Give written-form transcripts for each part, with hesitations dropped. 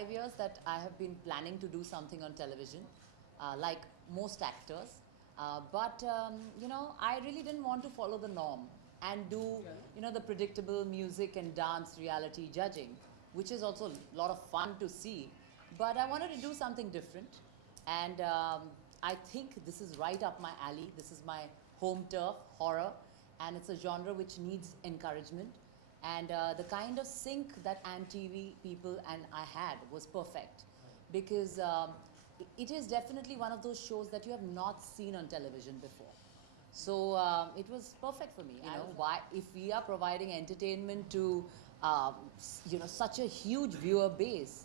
5 years that I have been planning to do something on television, like most actors. But I really didn't want to follow the norm and do, the predictable music and dance reality judging, which is also a lot of fun to see. But I wanted to do something different. And I think this is right up my alley. This is my home turf, horror. And it's a genre which needs encouragement. And the kind of sync that ANTV people and I had was perfect, because it is definitely one of those shows that you have not seen on television before. So it was perfect for me. Why, if we are providing entertainment to such a huge viewer base,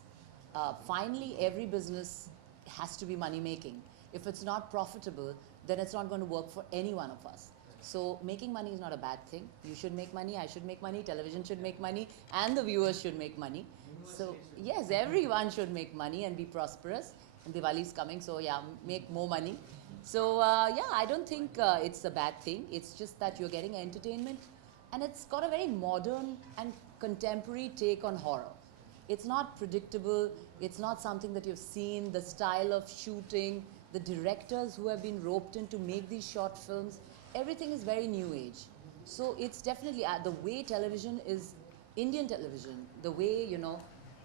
finally every business has to be money making. If it's not profitable, then it's not going to work for any one of us. So making money is not a bad thing. You should make money, I should make money, television should make money, and the viewers should make money. So yes, everyone should make money and be prosperous. And Diwali is coming, so yeah, make more money. So yeah, I don't think it's a bad thing. It's just that you're getting entertainment, and it's got a very modern and contemporary take on horror. It's not predictable. It's not something that you've seen. The style of shooting, the directors who have been roped in to make these short films, everything is very new age. So it's definitely the way television is, Indian television, the way,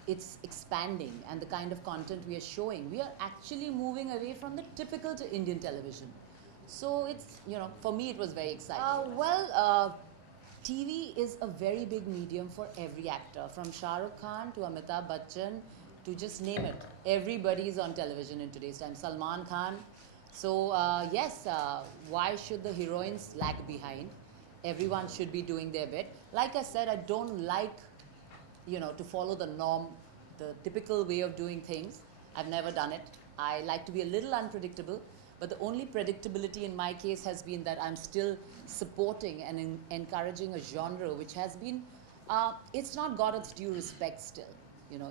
it's expanding and the kind of content we are showing. We are actually moving away from the typical to Indian television. So it's, for me it was very exciting. TV is a very big medium for every actor, from Shah Rukh Khan to Amitabh Bachchan to just name it. Everybody is on television in today's time. Salman Khan. So yes, why should the heroines lag behind? Everyone should be doing their bit. Like I said, I don't like, to follow the norm, the typical way of doing things. I've never done it. I like to be a little unpredictable. But the only predictability in my case has been that I'm still supporting and encouraging a genre which has been, it's not got its due respect still.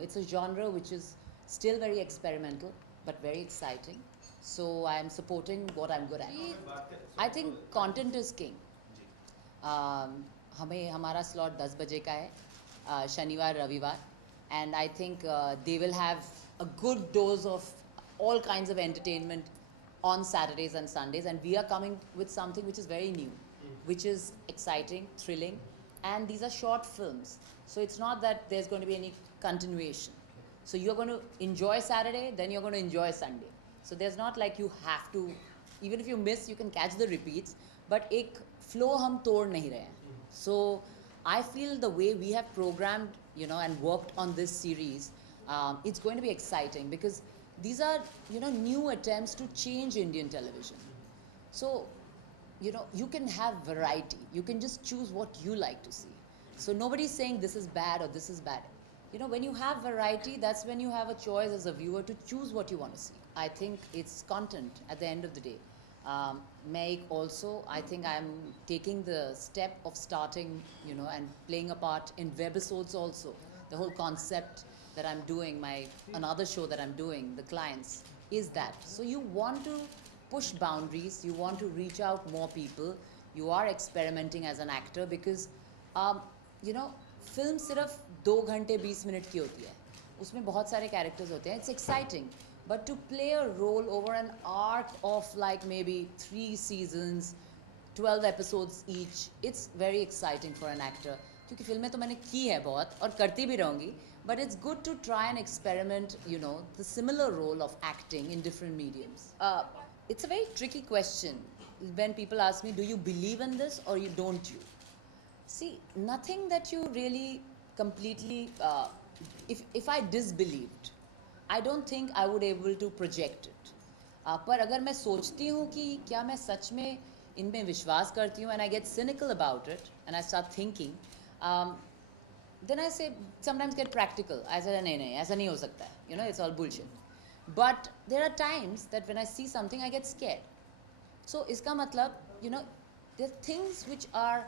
It's a genre which is still very experimental, but very exciting. So I'm supporting what I'm good at. I think content is king. हमें हमारा slot 10 बजे का है, शनिवार रविवार, and I think they will have a good dose of all kinds of entertainment on Saturdays and Sundays, and we are coming with something which is very new, which is exciting, thrilling, and these are short films. So it's not that there's going to be any continuation. So you're going to enjoy Saturday, then you're going to enjoy Sunday. So there's not like you have to, even if you miss, you can catch the repeats, but एक flow हम तोड़ नहीं रहे हैं. So I feel the way we have programmed, and worked on this series, it's going to be exciting, because these are, new attempts to change Indian television. So, you can have variety. You can just choose what you like to see. So nobody's saying this is bad or this is bad. When you have variety, that's when you have a choice as a viewer to choose what you want to see. I think it's content at the end of the day. I think I'm taking the step of starting, and playing a part in webisodes also. The whole concept that I'm doing, another show that I'm doing, The Clients, is that. So you want to push boundaries, you want to reach out more people, you are experimenting as an actor, because film सिर्फ 2 घंटे 20 minute की होती है, उसमें बहुत सारे characters होते हैं. It's exciting, but to play a role over an arc of like maybe 3 seasons, 12 episodes each, it's very exciting for an actor. क्योंकि फिल्में तो मैंने की है बहुत और करती भी रहूँगी, but it's good to try and experiment, the similar role of acting in different mediums. It's a very tricky question when people ask me, do you believe in this or you don't you? See, nothing that you really completely, if I disbelieved, I don't think I would able to project it. पर अगर मैं सोचती हूँ कि क्या मैं सच में इनमें विश्वास करती हूँ, and I get cynical about it and I start thinking, then I say, sometimes get practical. I say, नहीं, ऐसा नहीं हो सकता है. It's all bullshit. But there are times that when I see something, I get scared. So इसका मतलब, there are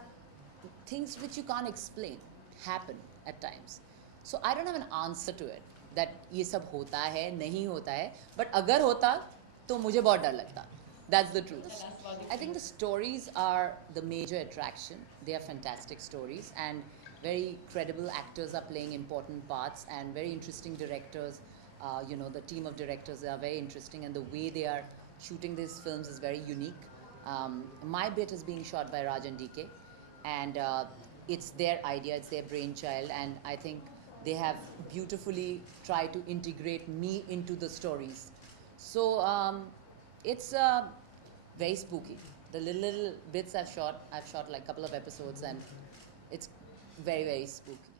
things which you can't explain happen at times. So I don't have an answer to it, that ये सब होता है, नहीं होता है. But अगर होता, तो मुझे बहुत डर लगता. That's the truth. I think the stories are the major attraction. They are fantastic stories, and very credible actors are playing important parts, and very interesting directors. You know, the team of directors are very interesting, and the way they are shooting these films is very unique. My bit is being shot by Raj and DK, and it's their idea, it's their brainchild, and I think they have beautifully tried to integrate me into the stories. So it's very spooky. The little bits I've shot like a couple of episodes, and it's very, very spooky.